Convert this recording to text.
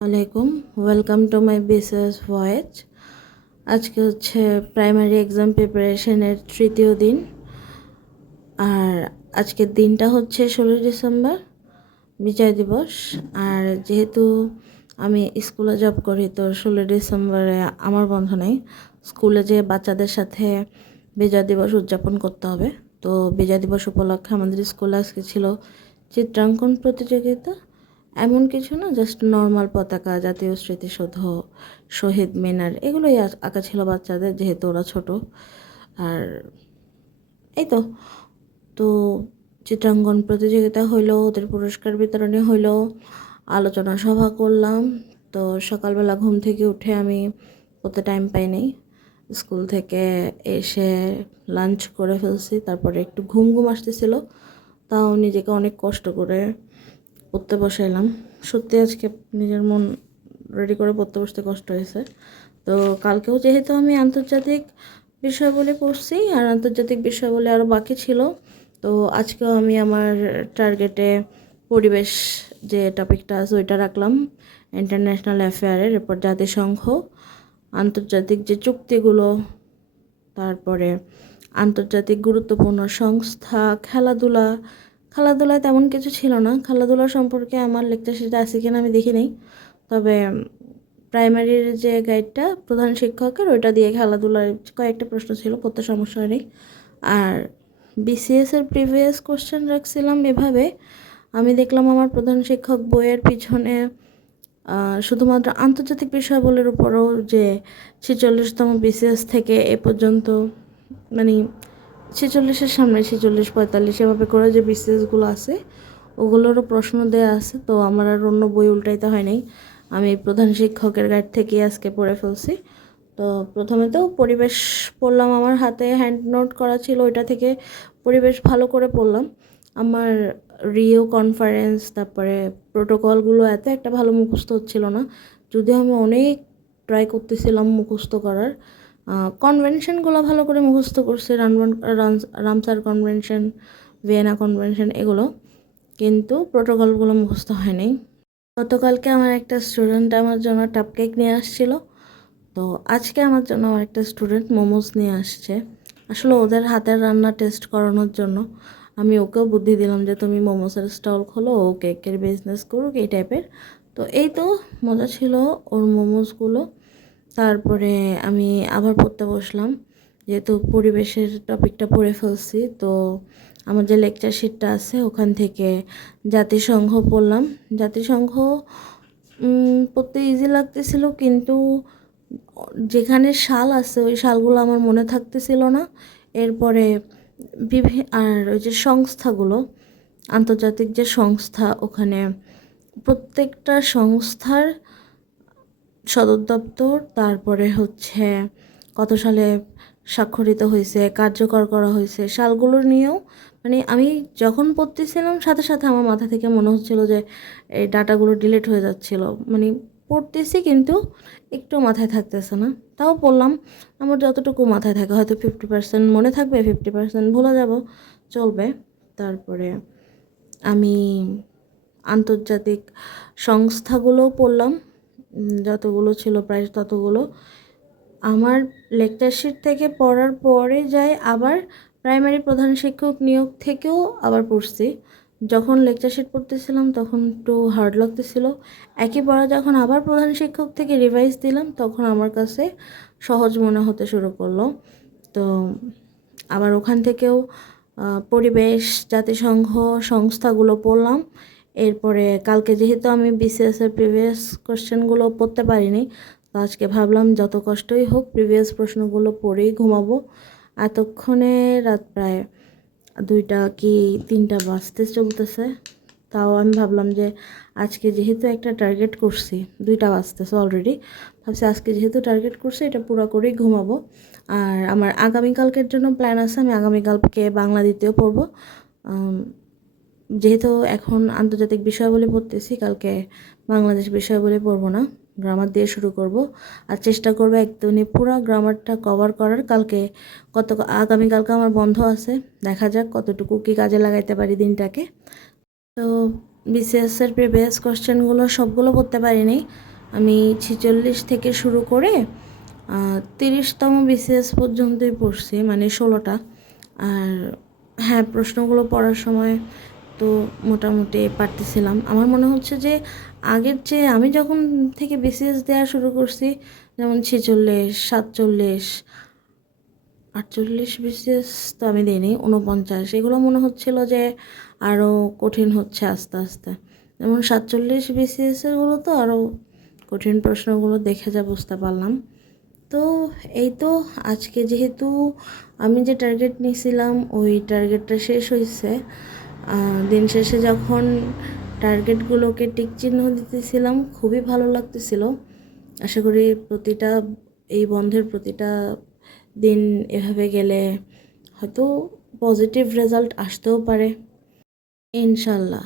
আলাইকুম, welcome to my BCS voice. আজকে হচ্ছে প্রাইমারি এক্সাম প্রিপারেশনের তৃতীয় দিন। আর আজকের দিনটা হচ্ছে 16 ডিসেম্বর, বিজয় দিবস। আর যেহেতু আমি স্কুলে জব করি, তো 16 ডিসেম্বরে আমার বন্ধ নেই। স্কুলে যে বাচ্চাদের সাথে বিজয় দিবস উদযাপন করতে হবে, তো বিজয় দিবস উপলক্ষে আমাদের স্কুলে আজকে ছিল চিত্রাঙ্কন প্রতিযোগিতা। এমন কিছু না, জাস্ট নর্মাল পতাকা, জাতীয় স্মৃতিসৌধ, শহীদ মিনার, এগুলোই আঁকা ছিল বাচ্চাদের, যেহেতু ওরা ছোট। আর এই তো তো চিত্রাঙ্কন প্রতিযোগিতা হইলো, ওদের পুরস্কার বিতরণী হইলো, আলোচনা সভা করলাম। তো সকালবেলা ঘুম থেকে উঠে আমি ওতে টাইম পাইনি, স্কুল থেকে এসে লাঞ্চ করে ফেলছি, তারপরে একটু ঘুম ঘুম আসতেছিল, তাও নিজেকে অনেক কষ্ট করে পড়তে বসাইলাম। সত্যি আজকে নিজের মন রেডি করে পড়তে বসতে কষ্ট হয়েছে। তো কালকেও যেহেতু আমি আন্তর্জাতিক বিষয়াবলী পড়ছি, আর আন্তর্জাতিক বিষয়াবলী আরও বাকি ছিল, তো আজকেও আমি আমার টার্গেটে পরিবেশ যে টপিকটা আছে ওইটা রাখলাম, ইন্টারন্যাশনাল অ্যাফেয়ারের। এরপর জাতিসংঘ, আন্তর্জাতিক যে চুক্তিগুলো, তারপরে আন্তর্জাতিক গুরুত্বপূর্ণ সংস্থা, খেলাধুলায় তেমন কিছু ছিল না। খেলাধুলা সম্পর্কে আমার লেকচার শিটে আছে কিনা আমি দেখি নাই, তবে প্রাইমারির যে গাইডটা প্রধান শিক্ষকের, ওইটা দিয়ে খেলাধুলার কয়েকটা প্রশ্ন ছিল, পড়তে সমস্যা হয়নি। আর বিসিএসের প্রিভিয়াস কোশ্চেন রাখছিলাম এভাবে। আমি দেখলাম আমার প্রধান শিক্ষক বইয়ের পিছনে শুধুমাত্র আন্তর্জাতিক বিষয়াবলীর উপরও যে 46তম বিসিএস থেকে এ পর্যন্ত, মানে 46-এর সামনে 46-45 এভাবে করে যে বিসিএসগুলো আছে ওগুলোরও প্রশ্ন দেওয়া আছে। তো আমার আর অন্য বই উল্টাইতে হয় নাই, আমি প্রধান শিক্ষকের গাইড থেকে আজকে পড়ে ফেলছি। তো প্রথমে তো পরিবেশ পড়লাম, আমার হাতে হ্যান্ড নোট করা ছিল, ওইটা থেকে পরিবেশ ভালো করে পড়লাম। আমার রিও কনফারেন্স, তারপরে প্রোটোকলগুলো এত একটা ভালো মুখস্থ হচ্ছিল না, যদিও আমি অনেক ট্রাই করতেছিলাম মুখস্থ করার। কনভেনশনগুলো ভালো করে মুখস্থ করছে, রামসার কনভেনশন, ভিয়েনা কনভেনশন, এগুলো, কিন্তু প্রোটোকলগুলো মুখস্থ হয়নি। গতকালকে আমার একটা স্টুডেন্ট আমার জন্য কাপকেক নিয়ে আসছিল, তো আজকে আমার জন্য আমার একটা স্টুডেন্ট মোমোস নিয়ে আসছে। আসলে ওদের হাতের রান্না টেস্ট করানোর জন্য আমি ওকেও বুদ্ধি দিলাম যে তুমি মোমোসের স্টল খোলো, ও কেকের বিজনেস করুক, এই টাইপের। তো এই তো মজা ছিল ওর মোমোসগুলো। তারপরে আমি আবার পড়তে বসলাম, যেহেতু পরিবেশের টপিকটা পড়ে ফেলছি। তো আমার যে লেকচার শিটটা আছে ওখান থেকে জাতিসংঘ পড়লাম। জাতিসংঘ পড়তে ইজি লাগতেছিল, কিন্তু যেখানে শাল আছে ওই শালগুলো আমার মনে থাকতেছিল না। এরপরে আর ওই যে সংস্থাগুলো, আন্তর্জাতিক যে সংস্থা, ওখানে প্রত্যেকটা সংস্থার সদর দপ্তর, তারপরে হচ্ছে কত সালে স্বাক্ষরিত হয়েছে, কার্যকর করা হয়েছে, সালগুলো নিয়েও, মানে আমি যখন পড়তেছিলাম সাথে সাথে আমার মাথা থেকে মনে হচ্ছিল যে এই ডাটাগুলো ডিলিট হয়ে যাচ্ছিল। মানে পড়তেছি কিন্তু একটু মাথায় থাকতেছে না, তাও পড়লাম। আমার যতটুকু মাথায় থাকে, হয়তো 50% মনে থাকবে, 50% ভুলে যাব, চলবে। তারপরে আমি আন্তর্জাতিক সংস্থাগুলোও পড়লাম, যতগুলো ছিল প্রায় ততগুলো। আমার লেকচার শিট থেকে পড়ার পরে যাই আবার প্রাইমারি প্রধান শিক্ষক নিয়োগ থেকেও আবার পড়ছি। যখন লেকচার শিট পড়তেছিলাম তখন একটু হার্ড লাগতেছিল, একই পড়া যখন আবার প্রধান শিক্ষক থেকে রিভাইজ দিলাম তখন আমার কাছে সহজ মনে হতে শুরু করলো। তো আবার ওখান থেকেও পরিবেশ, জাতিসংঘ, সংস্থাগুলো পড়লাম। এরপরে কালকে যেহেতু আমি বিসিএসের প্রিভিয়াস কোশ্চেনগুলো পড়তে পারিনি, তো আজকে ভাবলাম যত কষ্টই হোক প্রিভিয়াস প্রশ্নগুলো পড়েই ঘুমাবো। এতক্ষণে রাত প্রায় 2টা কি 3টা বাজতে চলতেছে, তাও আমি ভাবলাম যে আজকে যেহেতু একটা টার্গেট করছি, 2টা বাজতেছে অলরেডি, ভাবছি আজকে যেহেতু টার্গেট করছি এটা পুরো করেই ঘুমাবো। আর আমার আগামীকালকের জন্য প্ল্যান আছে, আমি আগামীকালকে বাংলা দ্বিতীয় পড়বো। যেহেতু এখন আন্তর্জাতিক বিষয়াবলী পড়তেছি, কালকে বাংলাদেশ বিষয়াবলী পড়বো না, গ্রামার দিয়ে শুরু করব। আর চেষ্টা করবো একদমই পুরো গ্রামারটা কভার করার। আগামীকালকে আমার বন্ধ আছে, দেখা যাক কতটুকু কি কাজে লাগাইতে পারি দিনটাকে। তো বিসিএসের প্রিভিয়াস কোশ্চেনগুলো সবগুলো পড়তে পারিনি, আমি 46 থেকে শুরু করে 30তম বিসিএস পর্যন্তই পড়ছি, মানে 16টা। আর হ্যাঁ, প্রশ্নগুলো পড়ার সময় তো মোটামুটি পারতেছিলাম। আমার মনে হচ্ছে যে আগের চেয়ে আমি যখন থেকে বিসিএস দেওয়া শুরু করছি, যেমন 46, 47, 48 বিসিএস তো আমি দিইনি, 49, এগুলো মনে হচ্ছিল যে আরও কঠিন হচ্ছে আস্তে আস্তে। যেমন 47 বিসিএসেরগুলো তো আরও কঠিন, প্রশ্নগুলো দেখে যা বুঝতে পারলাম। তো এই তো আজকে যেহেতু আমি যে টার্গেট নিয়েছিলাম ওই টার্গেটটা শেষ হয়েছে। দিন শেষে যখন টার্গেটগুলোকে টিক চিহ্ন দিতেছিলাম খুবই ভালো লাগতেছিল। আশা করি এই বন্ধের প্রতিটা দিন এভাবে গেলে হয়তো পজিটিভ রেজাল্ট আসতেও পারে, ইনশাল্লাহ।